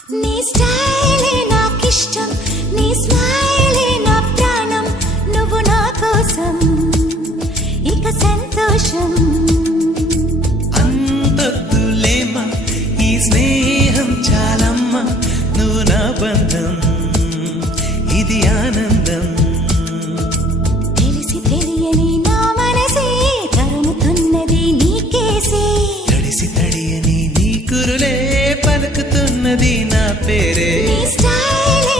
నీ స్టైలే నాకిష్టం, నీ స్మైలే నా ప్రాణం, నువ్వు నా కోసం ఇక సంతోషం. అంతొద్దులేమా ఈ స్నేహం చాలమ్మా, నువ్వు నా బంధం ఇది ఆనందం. తెలిసి తెలియని నా మనసే తరుముతున్నది నీకేసే, తడిసి తడియని నీ కురులే పలుకుతున్నది నా పేరే. నీ స్టైలే